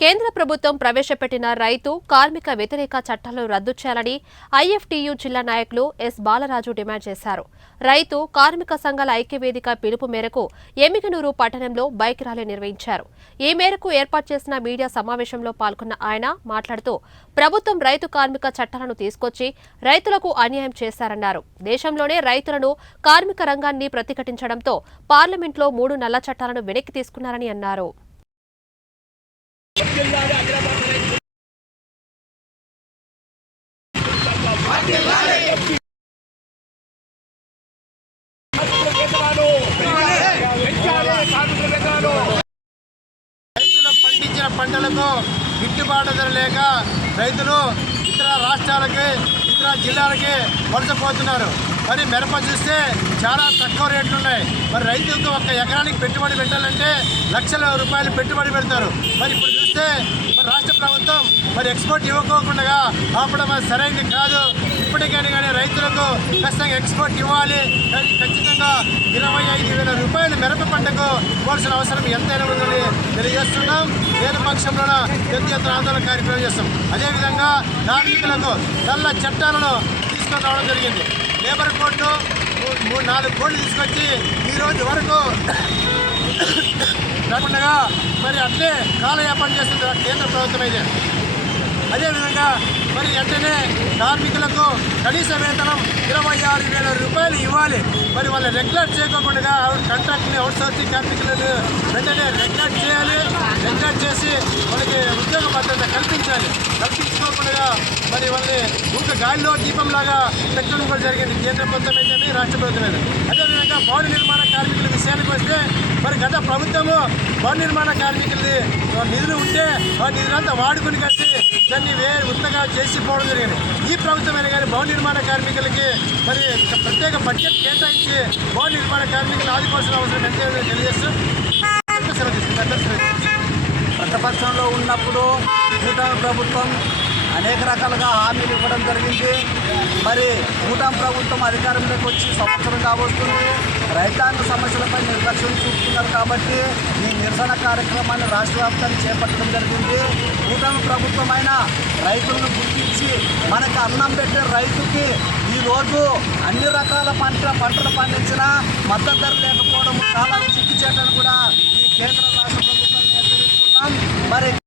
కేంద్ర ప్రభుత్వం ప్రవేశపెట్టిన రైతు కార్మిక వ్యతిరేక చట్టాలను రద్దు చేయాలని ఐఎఫ్టీయూ జిల్లా నాయకులు ఎస్ బాలరాజు డిమాండ్ చేశారు. రైతు కార్మిక సంఘాల ఐక్యవేదిక పిలుపు మేరకు ఎమ్మిగనూరు పట్టణంలో బైక్ ర్యాలీ నిర్వహించారు. ఈ మేరకు ఏర్పాటు చేసిన మీడియా సమావేశంలో పాల్గొన్న ఆయన మాట్లాడుతూ ప్రభుత్వం రైతు కార్మిక చట్టాలను తీసుకొచ్చి రైతులకు అన్యాయం చేశారన్నారు. దేశంలోనే రైతులను కార్మిక రంగాన్ని ప్రతిఘటించడంతో పార్లమెంట్లో 3 నల్ల చట్టాలను వెనక్కి తీసుకున్నారని అన్నారు. రైతులు పండించిన పంటలకు గిట్టుబాటు ధర లేక రైతులు ఇతర రాష్ట్రాలకి ఇతర జిల్లాలకి వలసపోతున్నారు. మరి మిరప చూస్తే చాలా తక్కువ రేట్లు ఉన్నాయి. మరి రైతులకు ఒక ఎకరానికి పెట్టుబడి పెట్టాలంటే లక్షల రూపాయలు పెట్టుబడి పెడతారు. మరి ఇప్పుడు చూస్తే మరి రాష్ట్ర ప్రభుత్వం మరి ఎక్స్పోర్ట్ ఇవ్వకోకుండా ఆపడం అది సరైనది కాదు. ఇప్పటికైనా కానీ రైతులకు ఖచ్చితంగా ఎక్స్పోర్ట్ ఇవ్వాలి. ఖచ్చితంగా 25,000 రూపాయలు మిరప పంటకు ఇవ్వాల్సిన అవసరం ఎంతైనా ఉందని తెలియజేస్తున్నాం. లేని పక్షంలో పెద్ద ఎత్తున ఆందోళన కార్యక్రమం చేస్తాం. అదేవిధంగా కార్మికులకు నల్ల చట్టాలను తీసుకొని రావడం జరిగింది. లేబర్ కోర్టు 4 కోట్లు తీసుకొచ్చి ఈ రోజు వరకు రాకుండా మరి అట్లే కాలయాపన చేస్తుంది కేంద్ర ప్రభుత్వం అయితే. అదేవిధంగా మరి వెంటనే కార్మికులకు కనీస వేతనం 26,000 రూపాయలు ఇవ్వాలి. మరి వాళ్ళు రెగ్యులర్ చేయకుండా కాంట్రాక్ట్ని అవుట్సోర్సింగ్ కార్మికులను వెంటనే రెగ్యులర్ చేయాలి. రెగ్యులర్ చేసి వాళ్ళకి ఉద్యోగ భద్రత కల్పించుకోకుండా మరి వాళ్ళని ఊక గాలిలో దీపంలాగా పెట్టడం కూడా జరిగింది కేంద్ర ప్రభుత్వం అయితే రాష్ట్ర ప్రభుత్వం అయితే. అదేవిధంగా భవన నిర్మాణ కార్మికుల విషయానికి వస్తే మరి గత ప్రభుత్వము భవన నిర్మాణ కార్మికులది నిధులు ఉంటే ఆ నిధులంతా వాడుకుని కట్టి దాన్ని ఉత్తగా చేసిపోవడం జరిగింది. ఈ ప్రభుత్వమైన కానీ భవన నిర్మాణ కార్మికులకి మరి ప్రత్యేక బడ్జెట్ కేటాయించి భవన నిర్మాణ కార్మికులు ఆదుకోవాల్సిన అవసరం ఎంతైనా తెలియజేస్తూ ప్రతిపక్షంలో ఉన్నప్పుడు కూటమి ప్రభుత్వం అనేక రకాలుగా హామీలు ఇవ్వడం జరిగింది. మరి కూటమి ప్రభుత్వం అధికారంలోకి వచ్చి సంవత్సరం కావస్తుంది. రైతాంగ సమస్యలపై నిర్లక్ష్యం చూపుతున్నారు కాబట్టి ఈ నిరసన కార్యక్రమాన్ని రాష్ట్ర వ్యాప్తంగా చేపట్టడం జరిగింది. కూటమి ప్రభుత్వమైన రైతులను గుర్తించి మనకు అన్నం పెట్టే రైతుకి ఈరోజు అన్ని రకాల పంటలు పండించిన మద్దతు ధర లేకపోవడం చాలా సిగ్గుచేటని కూడా ఈ కేంద్ర రాష్ట్ర ప్రభుత్వాన్ని హెచ్చరిస్తున్నాం. మరి